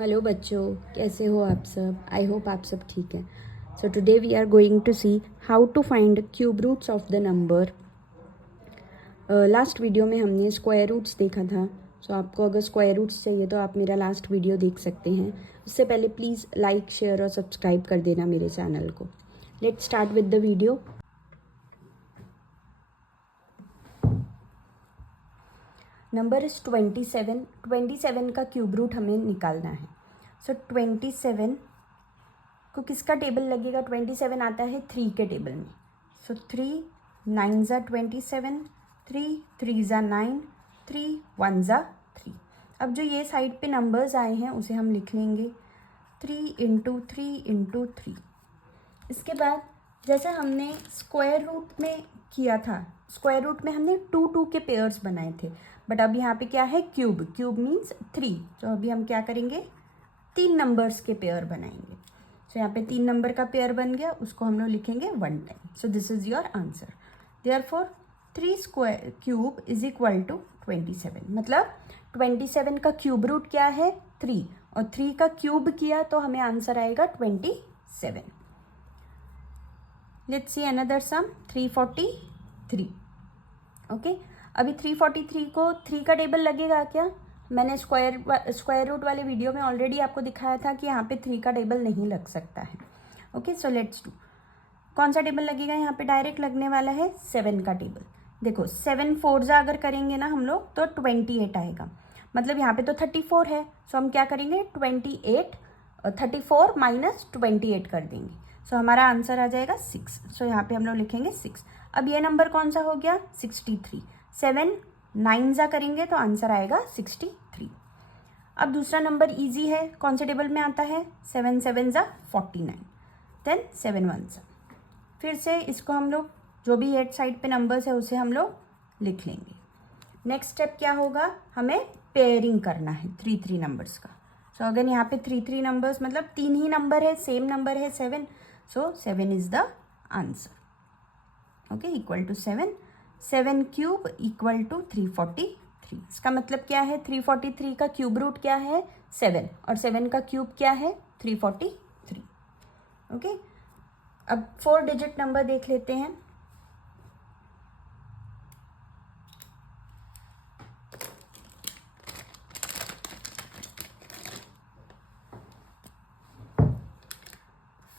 Hello बच्चों, कैसे हो आप सब। आई होप आप सब ठीक है। So today we are going to see how to find cube roots of the number. Last video में हमने स्क्वायर रूट्स देखा था। सो आपको अगर स्क्वायर रूट्स चाहिए तो आप मेरा लास्ट वीडियो देख सकते हैं। उससे पहले प्लीज़ लाइक, शेयर और सब्सक्राइब कर देना मेरे चैनल को। Let's start with the video. Number is 27। 27 का क्यूब रूट हमें निकालना है। सो 27 को किसका टेबल लगेगा। 27 आता है 3 के टेबल में। सो 3 9 ज़ा 27, 3 3 ज़ा 9, 3 1 ज़ा 3। अब जो ये साइड पे नंबर्स आए हैं उसे हम लिख लेंगे 3 इंटू 3 इंटू 3। इसके बाद जैसे हमने स्क्वायर रूट में किया था, स्क्वायर रूट में हमने 2 2 के पेयर्स बनाए थे, बट अब यहाँ पे क्या है, क्यूब। Cube means 3। तो अभी हम क्या करेंगे, 3 नंबर्स के पेयर बनाएंगे। सो यहाँ पे 3 नंबर का पेयर बन गया, उसको हम लोग लिखेंगे 1 time. So this is your answer. Therefore 3 square cube is equal to 27। मतलब 27 का क्यूब रूट क्या है, 3, और 3 का क्यूब किया तो हमें आंसर आएगा 27। Let's see another sum, 343। Okay, अभी 343 को 3 का टेबल लगेगा क्या। मैंने स्क्वायर रूट वाले वीडियो में ऑलरेडी आपको दिखाया था कि यहाँ पे 3 का टेबल नहीं लग सकता है। Okay, so let's do. कौन सा टेबल लगेगा यहाँ पे, डायरेक्ट लगने वाला है 7 का टेबल। देखो 7 4 जा अगर करेंगे ना हम लोग तो 28 आएगा। मतलब यहाँ पे तो 34 है, सो हम क्या करेंगे 34 माइनस 28 कर देंगे। सो हमारा आंसर आ जाएगा 6। सो यहाँ पे हम लोग लिखेंगे 6। अब ये नंबर कौन सा हो गया, 63। 7 9 जा करेंगे तो आंसर आएगा 63। अब दूसरा नंबर इजी है, कौन से टेबल में आता है, 7 7 जा 49, देन 7 1 जा। फिर से इसको हम लोग जो भी हेड साइड पे नंबर्स है उसे हम लोग लिख लेंगे। नेक्स्ट स्टेप क्या होगा, हमें पेयरिंग करना है 3 3 नंबर्स का। सो अगर यहाँ पे 3 3 नंबर्स मतलब 3 ही नंबर है, सेम नंबर है 7, so 7 is the answer. Okay, equal to 7। 7 cube equal to 343। इसका मतलब क्या है, 343 का क्यूब रूट क्या है, 7, और 7 का क्यूब क्या है, 343। ओके, अब 4 डिजिट नंबर देख लेते हैं।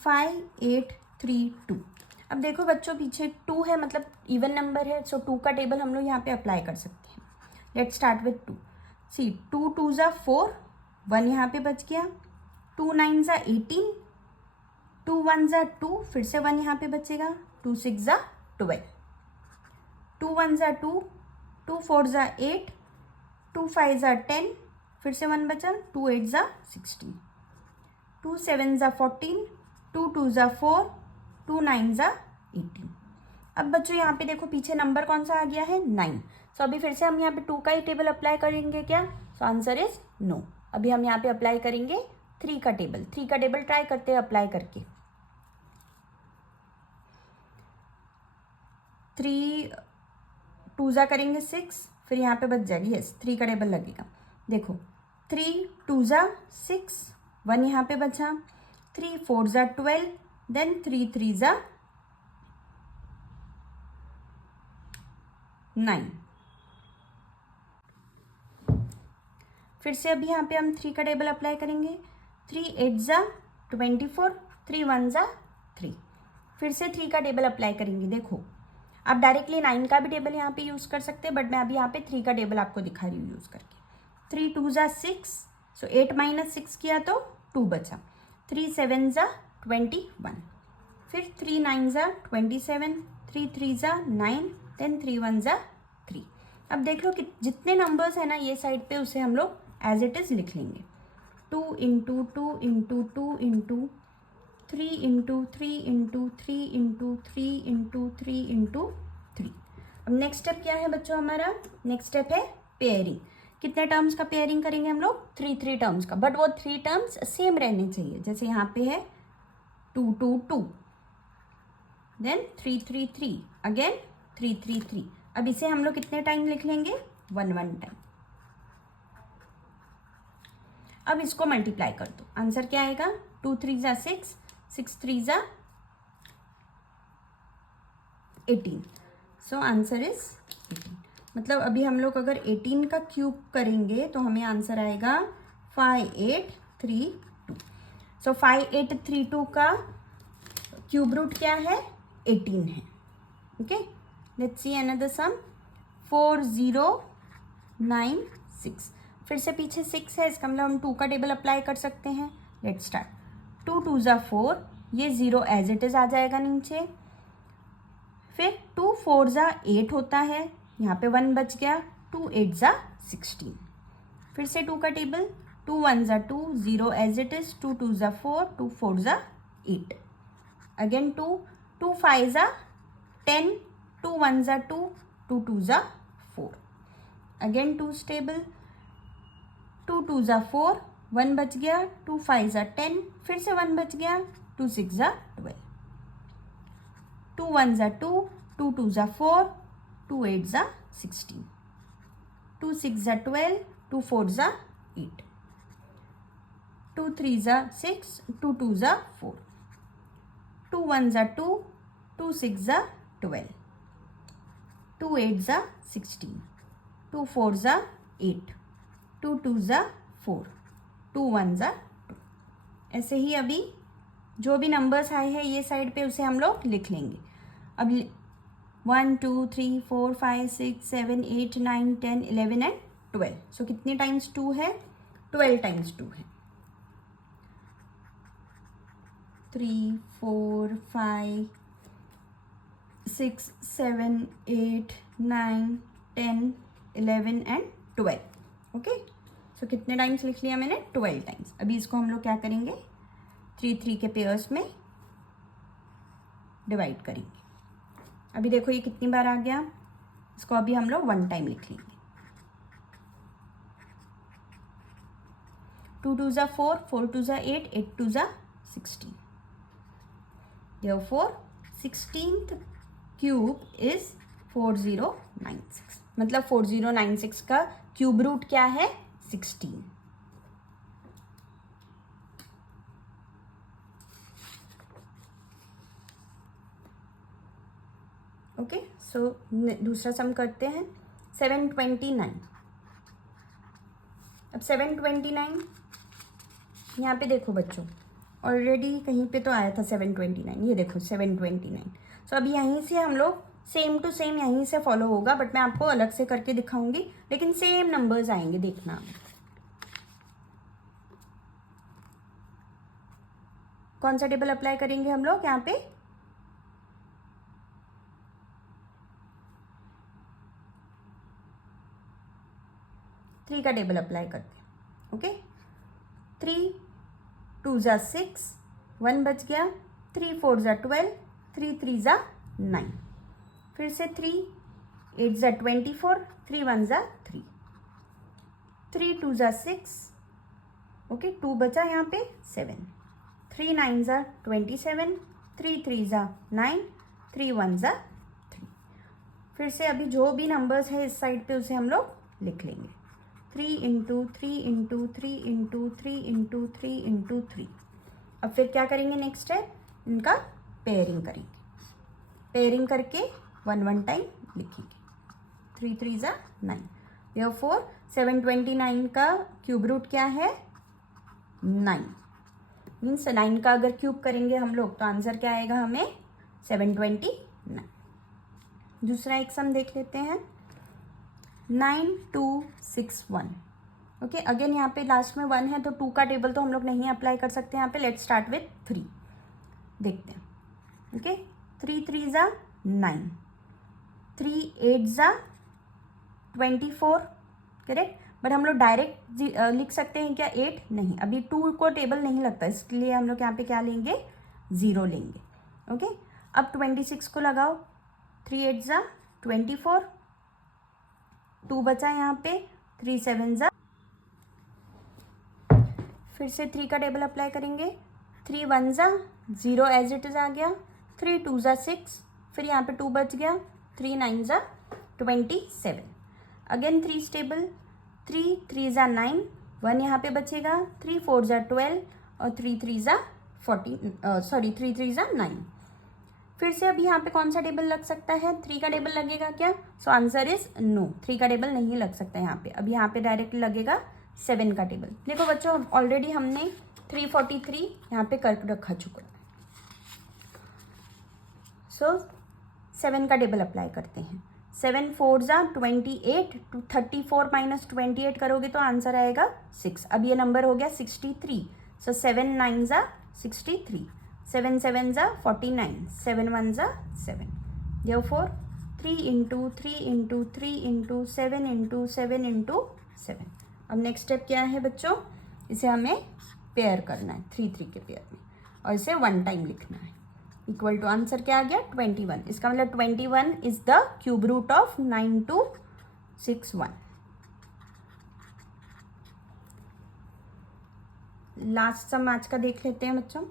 फाइव 8 3 2। अब देखो बच्चों, पीछे 2 है मतलब इवन नंबर है, सो 2 का टेबल हम लोग यहाँ पे अप्लाई कर सकते हैं। Let's start with 2। सी 2 2 ज़ा 4, 1 यहाँ पे बच गया। 2 9 ज़ा 18, 2 1 ज़ा 2, फिर से 1 यहाँ पे बचेगा। 2 6 ज़ा 12, 2 1 ज़ा 2, 2 4 ज़ा 8, 2 5 ज़ा 10, फिर से 1 बचा। 2 8 ज़ा 16, 2 7 ज़ा 14, 2 2 ज़ा 4, 2 9 ज़ा 18। अब बच्चों यहाँ पे देखो पीछे नंबर कौन सा आ गया है, 9। सो अभी फिर से हम यहाँ पे 2 का ही टेबल अप्लाई करेंगे क्या, सो आंसर इज नो। अभी हम यहाँ पे अप्लाई करेंगे 3 का टेबल। 3 का टेबल ट्राई करते हैं अप्लाई करके। 3 2 ज़ा करेंगे 6, फिर यहाँ पे बच जाएगी, यस 3 का टेबल लगेगा। देखो 3 2 ज़ा 6, 1 यहाँ पे बचा। 3 4 ज़ा 12, देन 3 3 ज़ा 9। फिर से अभी यहाँ पे हम 3 का टेबल अप्लाई करेंगे। 3 8 ज़ा 24, 3 1 ज़ा 3। फिर से 3 का टेबल अप्लाई करेंगे। देखो आप डायरेक्टली 9 का भी टेबल यहाँ पे यूज़ कर सकते हैं, बट मैं अभी यहाँ पे 3 का टेबल आपको दिखा रही हूँ यूज़ करके। 3 2 ज़ा 6, सो 8 माइनस 6 किया तो 2 बचा। 3 7 ज़ा 21, फिर 3 9 ज़ा 27, 3 3 ज़ा 9, देन 3 1 ज़ा 3। अब देख लो कि जितने नंबर्स है ना ये साइड पे उसे हम लोग एज इट इज़ लिख लेंगे। 2 into 2 into 2 into 3 into 3 into 3 into 3 into 3 into 3। अब नेक्स्ट स्टेप क्या है बच्चों हमारा, नेक्स्ट स्टेप है पेयरिंग। कितने टर्म्स का पेयरिंग करेंगे हम लोग, 3 3 टर्म्स का, बट वो 3 टर्म्स सेम रहने चाहिए। जैसे यहाँ पे है 2 2 2, देन 3 3 3, अगेन 3 3 3। अब इसे हम लोग कितने टाइम लिख लेंगे, 1 1 टाइम। अब इसको मल्टीप्लाई कर दो, आंसर क्या आएगा? 2 3 ज़ा 6, 6 3 ज़ा 18, सो आंसर इज 18। मतलब अभी हम लोग अगर 18 का क्यूब करेंगे तो हमें आंसर आएगा 5832। सो 5832 का क्यूब रूट क्या है? 18 है। ओके, लेट्स सी अनदर सम। 4096, फिर से पीछे 6 है, इसका मतलब हम 2 का टेबल अप्लाई कर सकते हैं। Let's start. 2 2 ज़ा 4, ये 0 एज इट इज आ जाएगा नीचे। फिर 2 4 ज़ा 8 होता है, यहाँ पे 1 बच गया। 2 8 ज़ा 16, फिर से 2 का टेबल। 2 1 ज़ा 2, 0 एज इट इज। 2 2 ज़ा 4, 2 4 ज़ा 8, अगेन 2 2 5 ज़ा 10, 2 1 ज़ा 2, 2 2 ज़ा 4, अगेन 2 टेबल। 2 2 ज़ा 4, 1 बच गया। 2 5 ज़ा 10, फिर से 1 बच गया। 2 6 ज़ा 12, 2 1 ज़ा 2, 2 2 ज़ा 4, 2 8 ज़ा 16, 2 6 ज़ा 12, 2 4 ज़ा 8, 2 3 ज़ा 6, 2 2 ज़ा 4, 2 1 ज़ा 2, 2 6 ज़ा 12, 2 8 ज़ा 16, 2 4 ज़ा 8, 2 2 ज़ा 4, 2 1 ज़ा 2। ऐसे ही अभी जो भी नंबर्स आए हैं ये साइड पे उसे हम लोग लिख लेंगे। अब 1 2 3 4 5 6 7 8 9 10 11 एंड 12, सो कितने टाइम्स 2 है? 12 टाइम्स 2 है। 3 4 5 6 7 8 9 10 11 एंड 12। ओके, सो कितने टाइम्स लिख लिया मैंने? 12 टाइम्स। अभी इसको हम लोग क्या करेंगे? 3 3 के पेयर्स में डिवाइड करेंगे। अभी देखो ये कितनी बार आ गया, इसको अभी हम लोग 1 टाइम लिख लेंगे। 2 2 ज़ा 4, 4 2 ज़ा 8, 8 2 ज़ा 16, therefore 16th क्यूब इज 4096। मतलब 4096 का क्यूब रूट क्या है? 16। ओके, सो दूसरा सम करते हैं। 729। अब 729 यहाँ पे देखो बच्चों, ऑलरेडी कहीं पे तो आया था 729, ये देखो 729। सो अभी यहीं से हम लोग सेम टू सेम यहीं से फॉलो होगा, बट मैं आपको अलग से करके दिखाऊंगी, लेकिन सेम नंबर्स आएंगे, देखना। कौन सा टेबल अप्लाई करेंगे हम लोग? यहाँ पे 3 का टेबल अप्लाई करते हैं। ओके, 3 2 ज़ा 6, 1 बच गया। 3 4 ज़ा 12, 3 3 ज़ा 9, फिर से 3 8 ज़ा 24, 3 1 ज़ा 3, 3 2 ज़ा 6, ओके 2 बचा यहाँ पे 7, 3 9 ज़ा 27, 3 3 ज़ा 9, 3 1 ज़ा 3। फिर से अभी जो भी नंबर्स है इस साइड पे उसे हम लोग लिख लेंगे। 3 into 3 into 3 into 3 into 3 into 3। अब फिर क्या करेंगे? नेक्स्ट है इनका पेयरिंग करेंगे। पेयरिंग करके 1 1 टाइम लिखेंगे। 3 3 ज़ा 9, therefore 729 का क्यूब रूट क्या है? 9। मीन्स 9 का अगर क्यूब करेंगे हम लोग तो आंसर क्या आएगा हमें? 729। दूसरा एक सम देख लेते हैं। 9261। ओके, अगेन यहाँ पे लास्ट में 1 है तो 2 का टेबल तो हम लोग नहीं अप्लाई कर सकते यहाँ पे। लेट्स स्टार्ट विथ 3, देखते हैं। ओके, 3 3 ज़ा 9, 3 8 ज़ा 24, करेक्ट। बट हम लोग डायरेक्ट लिख सकते हैं क्या 8? नहीं, अभी 2 को टेबल नहीं लगता, इसलिए हम लोग यहाँ पे क्या लेंगे? 0 लेंगे। ओके, अब 26 को लगाओ। 3 8 ज़ा 24, 2 बचा यहाँ पे। 3 7 ज़ा, फिर से 3 का टेबल अप्लाई करेंगे। 3 1 ज़ा 0 एज इट इज आ गया। 3 2 ज़ा 6, फिर यहाँ पे 2 बच गया। 3 9 ज़ा 27, अगेन 3 टेबल। 3 3 ज़ा 9, 1 यहाँ पे बचेगा, 3 4 ज़ा 12 और 3 3 ज़ा 3 3 ज़ा 9। फिर से अब यहाँ पे कौन सा टेबल लग सकता है, 3 का टेबल लगेगा क्या? सो आंसर इज नो, 3 का टेबल नहीं लग सकता यहाँ पे। अब यहाँ पे डायरेक्ट लगेगा 7 का टेबल। देखो बच्चों, ऑलरेडी हमने 343 यहाँ पे कर रखा चुका। सो 7 का टेबल अप्लाई करते हैं। 7 4 ज़ा 28, 34 माइनस 28 करोगे तो आंसर आएगा 6। अब ये नंबर हो गया 63। सो 7 9 ज़ा 63, 7 7 ज़ा 49, 7 1 ज़ा 7। Therefore 3 into 3 into 3 into 7 into 7 into 7। अब नेक्स्ट स्टेप क्या है बच्चों, इसे हमें पेयर करना है 3 3 के पेयर में और इसे 1 टाइम लिखना है। इक्वल टू आंसर क्या आ गया 21। इसका मतलब 21 is the cube root of 9261। Last sum आज का देख लेते हैं बच्चों।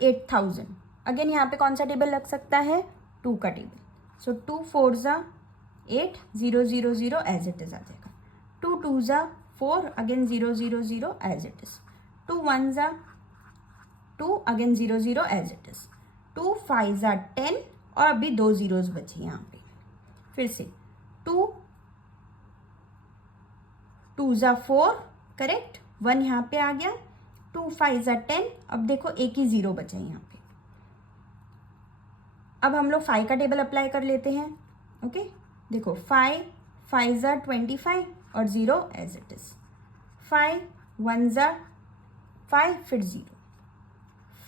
8000 अगेन यहाँ पे कौन सा टेबल लग सकता है, 2 का टेबल। सो 2 4 ज़ा 8, 0 0 0 एज इट इज आ जाएगा। 2 2 ज़ा 4, अगेन 0 0 0 एज इट इज। 2 1 ज़ा 2, अगेन 0 0 एज इट इज। 2 5 ज़ा 10 और अभी 2 जीरोज बचे यहाँ पे। फिर से 2 2 ज़ा 4, करेक्ट, 1 यहाँ पे आ गया। 2 5 ज़ा 10, अब देखो एक ही जीरो बचा है यहाँ पे। अब हम लोग 5 का टेबल अप्लाई कर लेते हैं। ओके देखो 5 5 ज़ा 25 और 0 एज इट इज। 5 1 ज़ा 5, फिर 0,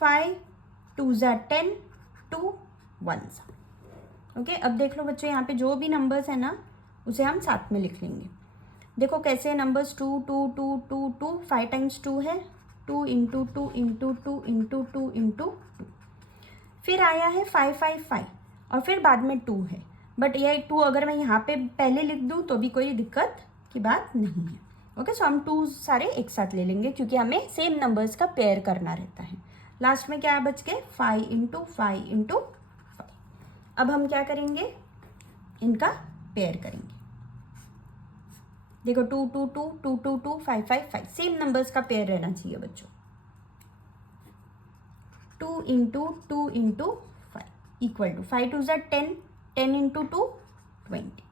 5 2 ज़ा 10, 2 1 ज़ा। ओके अब देख लो बच्चों, यहाँ पे जो भी नंबर्स है ना उसे हम साथ में लिख लेंगे। देखो कैसे नंबर्स 2 2 2 2 2, 5 टाइम्स 2 है, 2 इंटू 2 इंटू 2 इंटू 2 इंटू 2। फिर आया है 5 5 5 और फिर बाद में 2 है। बट ये 2 अगर मैं यहाँ पे पहले लिख दूँ तो भी कोई दिक्कत की बात नहीं है। ओके सो हम 2 सारे एक साथ ले लेंगे क्योंकि हमें सेम नंबर्स का पेयर करना रहता है। लास्ट में क्या बच गए, 5 इंटू 5 इंटू 5। अब हम क्या करेंगे, इनका पेयर करेंगे। देखो 2 2 2 2 2 2 5 5 5 सेम नंबर्स का पेयर रहना चाहिए बच्चों। 2 इंटू 2 इंटू 5 इक्वल टू 5 2 ज़ा 10, 10 इंटू 2 20।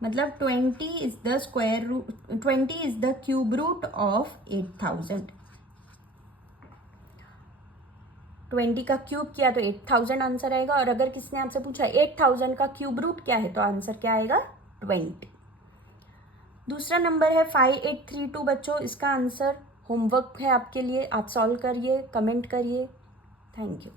मतलब 20 is the square root, 20 is the cube root of 8000। 20 का क्यूब किया तो 8000 आंसर आएगा। और अगर किसने आपसे पूछा 8000 का क्यूब रूट क्या है तो आंसर क्या आएगा 20। दूसरा नंबर है 5832 बच्चों, इसका आंसर होमवर्क है आपके लिए, आप सॉल्व करिए, कमेंट करिए। Thank you.